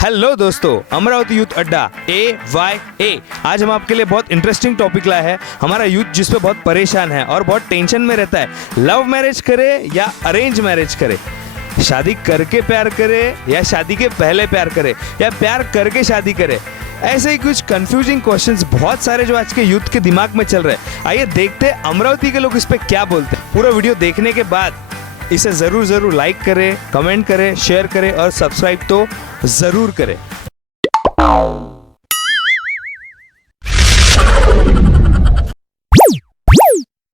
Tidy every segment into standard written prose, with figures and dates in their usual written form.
Hello दोस्तों, Amravati youth अड्डा AYA। आज हम आपके लिए बहुत इंटरेस्टिंग टॉपिक लाए हैं। हमारा यूथ जिस पे बहुत परेशान है और बहुत टेंशन में रहता है, लव मैरिज करे या अरेंज मैरिज करे, शादी करके प्यार करे या शादी के पहले प्यार करे या प्यार करके शादी करे। ऐसे ही कुछ कंफ्यूजिंग क्वेश्चंस बहुत सारे जो आज के यूथ के दिमाग में चल रहे हैं। आइए देखते हैं अमरावती के लोग इस पे क्या बोलते हैं। पूरा वीडियो देखने के बाद इसे जरूर लाइक करें, कमेंट करें, शेयर करें और सब्सक्राइब तो जरूर करें।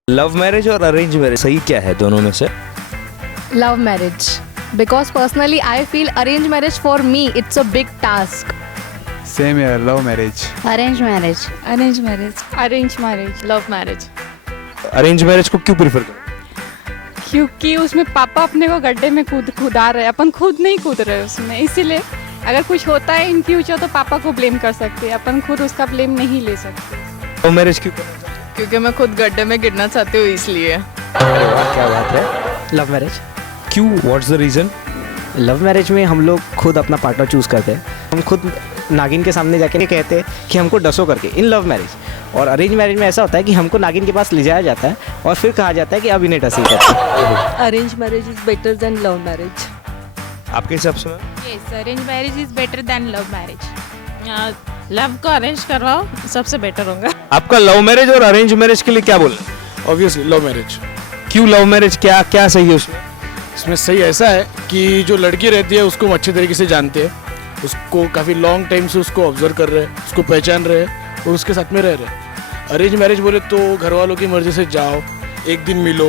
लव मैरिज और अरेंज मैरिज सही क्या है दोनों में से? Love marriage, because personally I feel arranged marriage for me it's a big task. Same here, love marriage. Arranged marriage. Arranged marriage. Arranged marriage. Love marriage. Arrange marriage को क्यों prefer करें? क्योंकि उसमें पापा अपने को गड्ढे में खुदा रहे, अपन खुद नहीं कूद रहे उसमें, इसीलिए अगर कुछ होता है इन फ्यूचर तो पापा को ब्लेम कर सकते हैं, अपन खुद उसका ब्लेम नहीं ले सकते। लव मैरिज क्यों? क्योंकि मैं खुद गड्ढे में गिरना चाहती हूँ इसलिए। क्या बात है। Love marriage. क्यों? What's the reason? Love marriage में हम लोग खुद अपना पार्टनर चूज़ करते हैं, हम खुद नागिन के सामने जाके कहते हैं कि हमको डसो करके, इन लव मैरिज। और अरेंज मैरिज में ऐसा होता है कि हमको नागिन के पास ले जाया जाता है और फिर कहा जाता है कि अब इन्हें डसी करते। Arrange marriage is better than love marriage. आपके हिसाब से? Yes, arrange marriage is better than love marriage. Love को अरेंज करवाओ, सबसे बेटर होगा। आपका लव मैरिज और अरेंज मैरिज के लिए क्या बोलना? Obviously love marriage. क्यों लव मैरिज? क्या क्या सही है उसमें? इसमें सही ऐसा है कि जो लड़की रहती है उसको हम अच्छे तरीके से जानते हैं, उसको काफ़ी लॉन्ग टाइम से उसको ऑब्जर्व कर रहे हैं, उसको पहचान रहे हैं और उसके साथ में रह रहे हैं। अरेंज मैरिज बोले तो घर वालों की मर्जी से जाओ, एक दिन मिलो,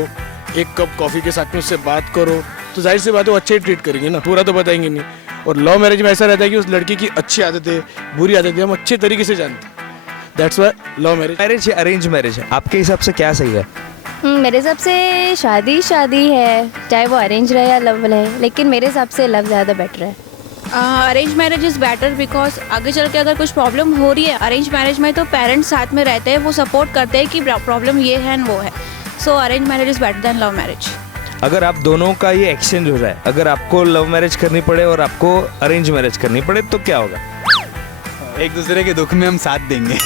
एक कप कॉफ़ी के साथ में उससे बात करो, तो जाहिर सी बात है वो अच्छे ट्रीट करेंगे ना, पूरा तो बताएंगे नहीं। और लव मैरिज में ऐसा रहता है कि उस लड़की की अच्छी आदतें, बुरी आदतें हम अच्छे तरीके से जानते हैं। That's why love marriage. Marriage या अरेंज मैरिज आपके हिसाब से क्या सही है? मेरे हिसाब से शादी है, चाहे वो अरेंज रहे या लव रहे, लेकिन मेरे हिसाब से लव ज़्यादा बेटर है। Arrange marriage is better because आगे चल के अगर कुछ प्रॉब्लम हो रही है अरेंज मैरिज में तो पेरेंट्स साथ में रहते हैं, वो सपोर्ट करते हैं कि प्रॉब्लम ये है एंड वो है। सो arrange marriage is better than love marriage. अगर आप दोनों का ये एक्सचेंज हो जाए, अगर आपको लव मैरिज करनी पड़े और आपको अरेंज मैरिज करनी पड़े तो क्या होगा? एक दूसरे के दुख में हम साथ देंगे।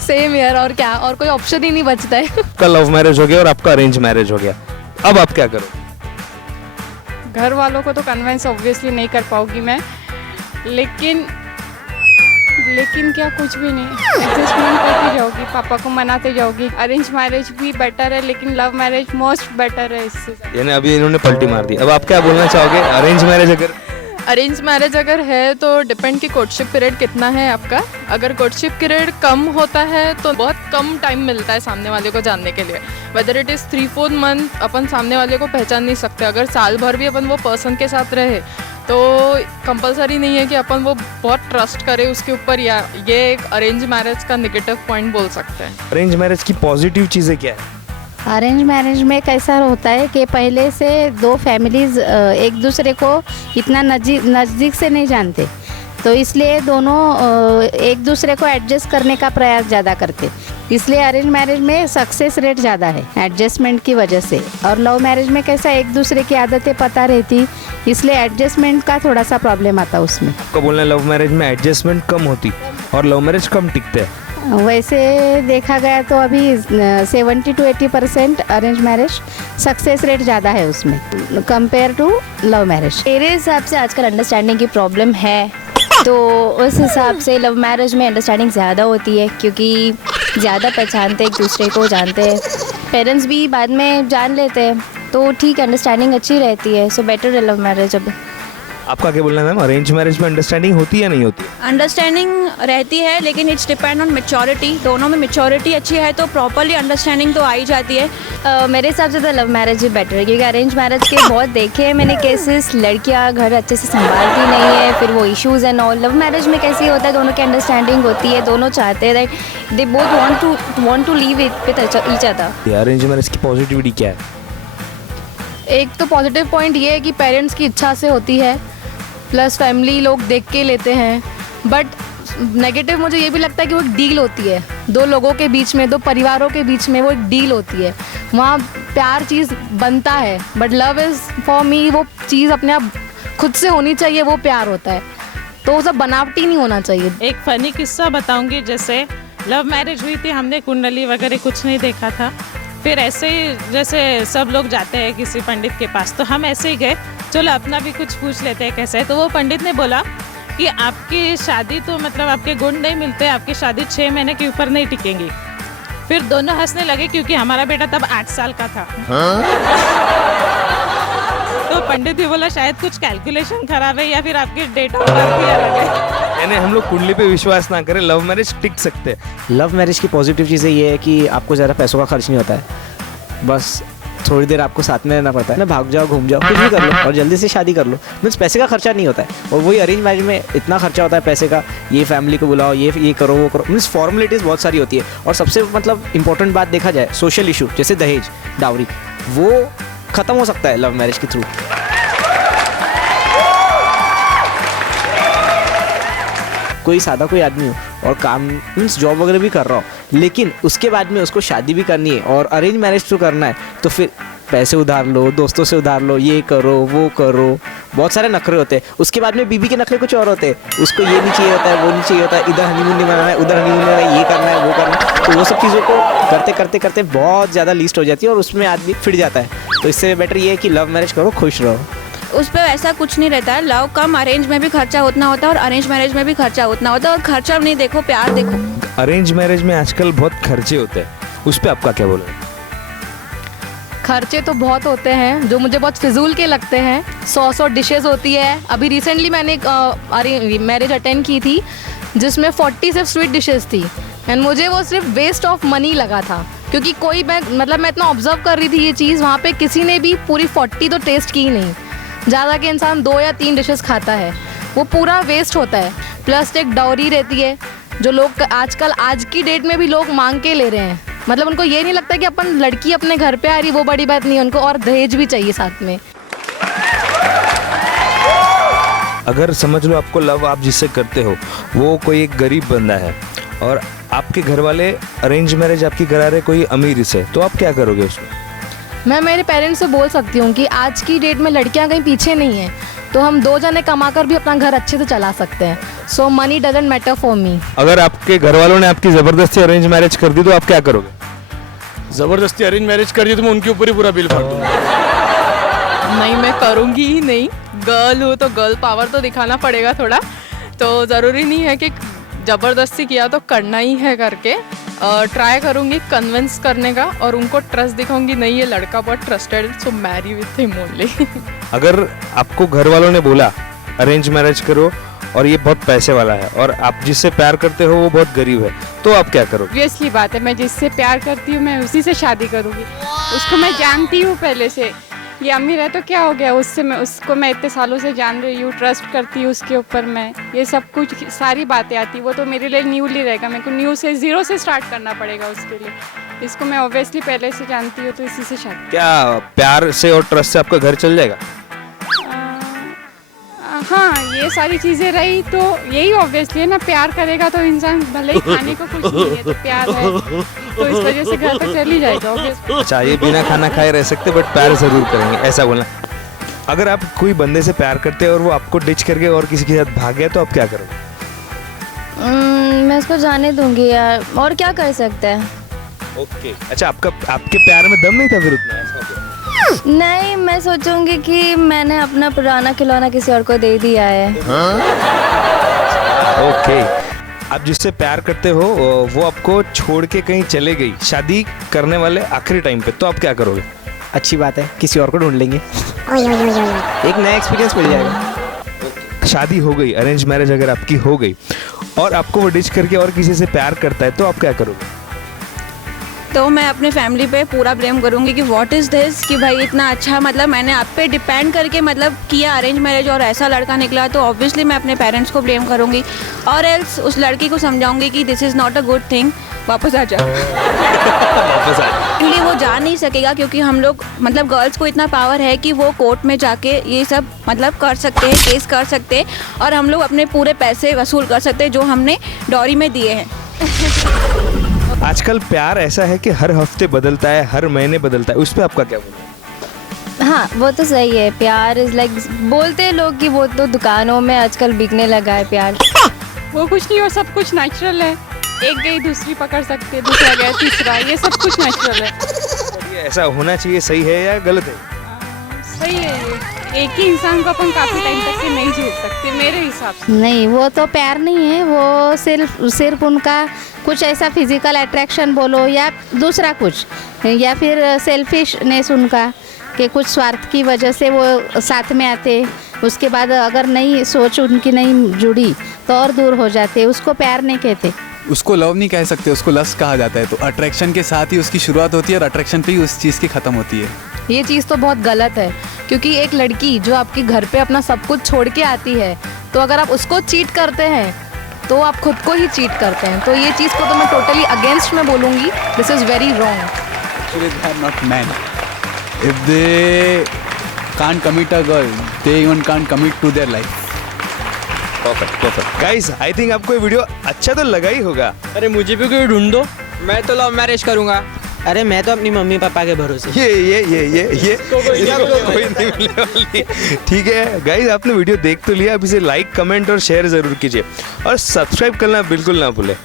सेम यार, और क्या, और कोई ऑप्शन ही नहीं बचता है। आपका लव मैरिज हो गया और आपका अरेंज मैरिज हो गया, अब आप क्या करो? घर वालों को तो कन्विंस ऑब्वियसली नहीं कर पाऊंगी मैं, लेकिन क्या, कुछ भी नहीं, एडजस्टमेंट करती जाओगी, पापा को मनाते जाओगी। अरेंज मैरिज भी बेटर है लेकिन लव मैरिज मोस्ट बेटर है इससे। यानी अभी इन्होंने पलटी मार दी। अब आप क्या बोलना चाहोगे? अरेंज मैरिज अगर है तो डिपेंड कि कोर्टशिप पीरियड कितना है आपका। अगर कोर्टशिप पीरियड कम होता है तो बहुत कम टाइम मिलता है सामने वाले को जानने के लिए। वेदर इट इज़ 3-4 मंथ अपन सामने वाले को पहचान नहीं सकते। अगर साल भर भी अपन वो पर्सन के साथ रहे तो कंपलसरी नहीं है कि अपन वो बहुत ट्रस्ट करे उसके ऊपर, या ये एक अरेंज मैरिज का नेगेटिव पॉइंट बोल सकते हैं। अरेंज मैरिज की पॉजिटिव चीज़ें क्या है? अरेंज मैरिज में कैसा होता है कि पहले से दो फैमिलीज़ एक दूसरे को इतना नज़दीक से नहीं जानते, तो इसलिए दोनों एक दूसरे को एडजस्ट करने का प्रयास ज़्यादा करते, इसलिए अरेंज मैरिज में सक्सेस रेट ज़्यादा है एडजस्टमेंट की वजह से। और लव मैरिज में कैसा एक दूसरे की आदतें पता रहती, इसलिए एडजस्टमेंट का थोड़ा सा प्रॉब्लम आता उसमें। आपका बोलना है लव मैरिज में एडजस्टमेंट कम होती और लव मैरिज कम टिकते हैं। वैसे देखा गया तो अभी 70 to 80% arrange marriage success rate ज़्यादा है उसमें कंपेयर टू लव मैरिज। मेरे हिसाब से आजकल अंडरस्टैंडिंग की प्रॉब्लम है, तो उस हिसाब से लव मैरिज में अंडरस्टैंडिंग ज़्यादा होती है क्योंकि ज़्यादा पहचानते एक दूसरे को, जानते हैं, पेरेंट्स भी बाद में जान लेते हैं, तो ठीक अंडरस्टैंडिंग अच्छी रहती है। सो बेटर है लव मैरिज। अब आपका क्या बोलना है मैम? अरेंज मैरिज में अंडरस्टैंडिंग होती है या नहीं होती? अंडरस्टैंडिंग रहती है लेकिन इट्स डिपेंड ऑन मेच्योरिटी। दोनों में मेच्योरिटी अच्छी है तो प्रॉपरली अंडरस्टैंडिंग तो आ ही जाती है। मेरे हिसाब से तो लव मैरिज ही बेटर है क्योंकि अरेंज मैरिज के बहुत देखे हैं मैंने केसेस, लड़कियां घर अच्छे से संभालती नहीं है, फिर वो issues and all. Love marriage में कैसे होता है, दोनों की अंडरस्टैंडिंग होती है, दोनों चाहते हैं that they both want to leave it with each other. Arrange marriage की पॉजिटिविटी क्या है? एक तो पॉजिटिव पॉइंट ये है कि पेरेंट्स की इच्छा से होती है, प्लस फैमिली लोग देख के लेते हैं, बट नेगेटिव मुझे ये भी लगता है कि वो एक डील होती है दो लोगों के बीच में, दो परिवारों के बीच में, वो एक डील होती है। वहाँ प्यार चीज़ बनता है, but love is for me वो चीज़ अपने आप खुद से होनी चाहिए, वो प्यार होता है। तो वो सब बनावटी नहीं होना चाहिए। एक फ़नी किस्सा बताऊंगी। जैसे लव मैरिज हुई थी, हमने कुंडली वगैरह कुछ नहीं देखा था। फिर ऐसे ही जैसे सब लोग जाते हैं किसी पंडित के पास, तो हम ऐसे ही गए, चलो अपना भी कुछ पूछ लेते हैं कैसे है। तो वो पंडित ने बोला कि आपकी शादी तो मतलब आपके गुण नहीं मिलते, आपकी शादी 6 महीने के ऊपर नहीं टिकेंगी। फिर दोनों हंसने लगे क्योंकि हमारा बेटा तब 8 साल का था। तो पंडित भी बोला शायद कुछ कैलकुलेशन खराब है या फिर आपकी डेट ऑफ बर्थ भी अलग है। यानी हम लोग कुंडली पे विश्वास ना करें, लव मैरिज टिक सकते हैं। लव मैरिज की पॉजिटिव चीज़ें ये है कि आपको ज़्यादा पैसों का खर्च नहीं होता है, बस थोड़ी देर आपको साथ में रहना पड़ता है ना, भाग जाओ घूम जाओ कुछ भी कर लो और जल्दी से शादी कर लो। मीन्स पैसे का खर्चा नहीं होता है। और वही अरेंज मैरिज में इतना खर्चा होता है पैसे का, ये फैमिली को बुलाओ, ये करो वो करो, मीन्स फॉर्मेलिटीज़ बहुत सारी होती है। और सबसे मतलब इंपॉर्टेंट बात देखा जाए सोशल इशू जैसे दहेज, डाउरी, वो ख़त्म हो सकता है लव मैरिज के थ्रू। कोई सादा कोई आदमी हो और काम मीन्स जॉब वगैरह भी कर रहा हो, लेकिन उसके बाद में उसको शादी भी करनी है और अरेंज मैरिज तो करना है, तो फिर पैसे उधार लो, दोस्तों से उधार लो, ये करो वो करो, बहुत सारे नखरे होते हैं। उसके बाद में बीबी के नखरे कुछ और होते हैं, उसको ये नहीं चाहिए होता है, वो नहीं चाहिए होता है, इधर हनीमून नहीं मनाना है, उधर हनीमून नहीं मनाना है, ये करना है वो करना है। तो वो सब चीज़ों को करते करते करते बहुत ज़्यादा लिस्ट हो जाती है और उसमें आदमी फिट जाता है। तो इससे बेटर ये है कि लव मैरिज करो, खुश रहो। उस पर ऐसा कुछ नहीं रहता है। लव कम, अरेंज में भी खर्चा उतना होता है और अरेंज मैरिज में भी खर्चा उतना होता है। और खर्चा नहीं देखो, प्यार देखो। अरेंज मैरिज में आजकल बहुत खर्चे होते हैं, उस पर आपका क्या बोलना है? खर्चे तो बहुत होते हैं जो मुझे बहुत फिजूल के लगते हैं। 100 डिशेस होती है। अभी रिसेंटली मैंने एक मैरिज अटेंड की थी जिसमें 40 सिर्फ स्वीट डिशेस थी एंड मुझे वो सिर्फ वेस्ट ऑफ मनी लगा था, क्योंकि कोई मैं इतना ऑब्जर्व कर रही थी ये चीज़, वहाँ पे किसी ने भी पूरी 40 तो टेस्ट की नहीं। ज़्यादा के इंसान 2 या 3 डिशेस खाता है, वो पूरा वेस्ट होता है। प्लस एक डाउरी रहती है जो लोग आजकल आज की डेट में भी लोग मांग के ले रहे हैं। मतलब उनको ये नहीं लगता कि अपन लड़की अपने घर पे आ रही, वो बड़ी बात नहीं है, उनको और दहेज भी चाहिए साथ में। अगर समझ लो आपको लव आप जिससे करते हो वो कोई एक गरीब बंदा है और आपके घर वाले अरेंज मैरिज आपकी करा रहे कोई अमीर से, तो आप क्या करोगे उसमें? मैं मेरे पेरेंट्स से बोल सकती हूँ कि आज की डेट में लड़कियाँ कहीं पीछे नहीं हैं, तो हम 2 जने कमाकर भी अपना घर अच्छे से चला सकते हैं। So money doesn't matter for me. अगर आपके घर वालों ने आपकी ज़बरदस्ती अरेंज मैरिज कर दी तो आप क्या करोगे? ज़बरदस्ती अरेंज मैरिज कर दी तो मैं उनके ऊपर ही पूरा बिल फाड़ दूंगा। नहीं, मैं करूँगी ही नहीं। गर्ल हूँ तो गर्ल पावर तो दिखाना पड़ेगा थोड़ा, तो ज़रूरी नहीं है कि ज़बरदस्ती किया तो करना ही है करके ट्राई करूँगी कन्विंस करने का और उनको ट्रस्ट दिखाऊंगी, नहीं ये लड़का बहुत trusted, so marry with him only. अगर आपको घर वालों ने बोला अरेंज मैरिज करो और ये बहुत पैसे वाला है और आप जिससे प्यार करते हो वो बहुत गरीब है, तो आप क्या करोगे? ऑब्वियसली बात है, मैं जिससे प्यार करती हूँ मैं उसी से शादी करूँगी। उसको मैं जानती हूँ पहले से, ये अमीर है तो क्या हो गया, उसको मैं इतने सालों से जान रही हूँ, ट्रस्ट करती हूँ उसके ऊपर मैं, ये सब कुछ सारी बातें आती, वो तो मेरे लिए न्यूली रहेगा, मेरे को न्यू से 0 से स्टार्ट करना पड़ेगा उसके लिए। इसको मैं ऑब्वियसली पहले से जानती हूँ तो इसी से शादी। क्या प्यार से और ट्रस्ट से आपका घर चल जाएगा? हाँ, ये सारी चीज़ें रही तो यही ऑब्वियसली है ना, प्यार करेगा तो इंसान भले ही खाने को कुछ नहीं है तो प्यार है तो इस वजह से घर तक चल ही जाएगा ऑब्वियसली। अच्छा, ये बिना खाना खाए रह सकते बट प्यार जरूर करेंगे, ऐसा बोलना। अगर आप कोई बंदे से प्यार करते हैं और वो आपको डिच करके और किसी के साथ भाग गया तो आप क्या करोगे? मैं उसको जाने दूंगी यार, और क्या कर सकते हैं। ओके, अच्छा आपके प्यार में दम नहीं था फिर उतना? नहीं, मैं सोचूंगी कि मैंने अपना पुराना खिलौना किसी और को दे दिया है। ओके, आप जिससे प्यार करते हो वो आपको छोड़ के कहीं चले गई शादी करने वाले आखिरी टाइम पे, तो आप क्या करोगे? अच्छी बात है, किसी और को ढूंढ लेंगे, एक नया एक्सपीरियंस मिल जाएगा। शादी हो गई, अरेंज मैरिज अगर आपकी हो गई और आपको वो डिच करके और किसी से प्यार करता है तो आप क्या करोगे? तो मैं अपने फैमिली पे पूरा ब्लेम करूँगी कि व्हाट इज़ दिस, कि भाई इतना अच्छा मतलब मैंने आप पे डिपेंड करके मतलब किया अरेंज मैरिज और ऐसा लड़का निकला, तो ऑब्वियसली मैं अपने पेरेंट्स को ब्लेम करूँगी और एल्स उस लड़की को समझाऊंगी कि this is not a good thing, वापस आ जा। वापस आ जा। ओपनली वो जा नहीं सकेगा, क्योंकि हम लोग मतलब गर्ल्स को इतना पावर है कि वो कोर्ट में जाके ये सब मतलब कर सकते हैं, केस कर सकते हैं, और हम लोग अपने पूरे पैसे वसूल कर सकते हैं जो हमने डॉरी में दिए हैं। आजकल प्यार ऐसा है कि हर हफ्ते बदलता है, हर महीने बदलता है, उस पर आपका क्या बोलना है? हाँ वो तो सही है। प्यार इज़ लाइक बोलते हैं लोग कि वो तो दुकानों में आजकल बिकने लगा है प्यार। वो कुछ नहीं, वो सब कुछ नेचुरल है। एक गई दूसरी पकड़ सकते, दूसरा गया तीसरा, ये सब कुछ नेचुरल है। ये ऐसा होना चाहिए, सही है या गलत है? सही है ये। एक ही इंसान को अपन काफ़ी टाइम तक के नहीं झेल सकते मेरे हिसाब से। नहीं, वो तो प्यार नहीं है, वो सिर्फ उनका कुछ ऐसा फिजिकल अट्रैक्शन बोलो या दूसरा कुछ, या फिर सेल्फिशनेस उनका कि कुछ स्वार्थ की वजह से वो साथ में आते, उसके बाद अगर नहीं सोच उनकी नहीं जुड़ी तो और दूर हो जाते, उसको प्यार नहीं कहते। उसको लव नहीं कह सकते, उसको लस्ट कहा जाता है। तो अट्रैक्शन के साथ ही उसकी शुरुआत होती है और अट्रैक्शन पे ही उस चीज़ की ख़त्म होती है। ये चीज़ तो बहुत गलत है, क्योंकि एक लड़की जो आपके घर पे अपना सब कुछ छोड़ के आती है, तो अगर आप उसको चीट करते हैं तो आप खुद को ही चीट करते हैं। तो ये चीज़ को तो मैं टोटली अगेंस्ट में बोलूँगी, this is very wrong. Actually, they are not men. If they can't commit a girl, they even can't commit to their life. Perfect guys, I think आपको ये वीडियो अच्छा तो लगा ही होगा। अरे मुझे भी कोई ढूंढ दो, मैं तो लव मैरिज करूँगा। अरे मैं तो अपनी मम्मी पापा के भरोसे। ये इसको कोई नहीं मिलने वाली। ठीक है गाइस, आपने वीडियो देख तो लिया, अब इसे लाइक, कमेंट और शेयर जरूर कीजिए और सब्सक्राइब करना बिल्कुल ना भूलें।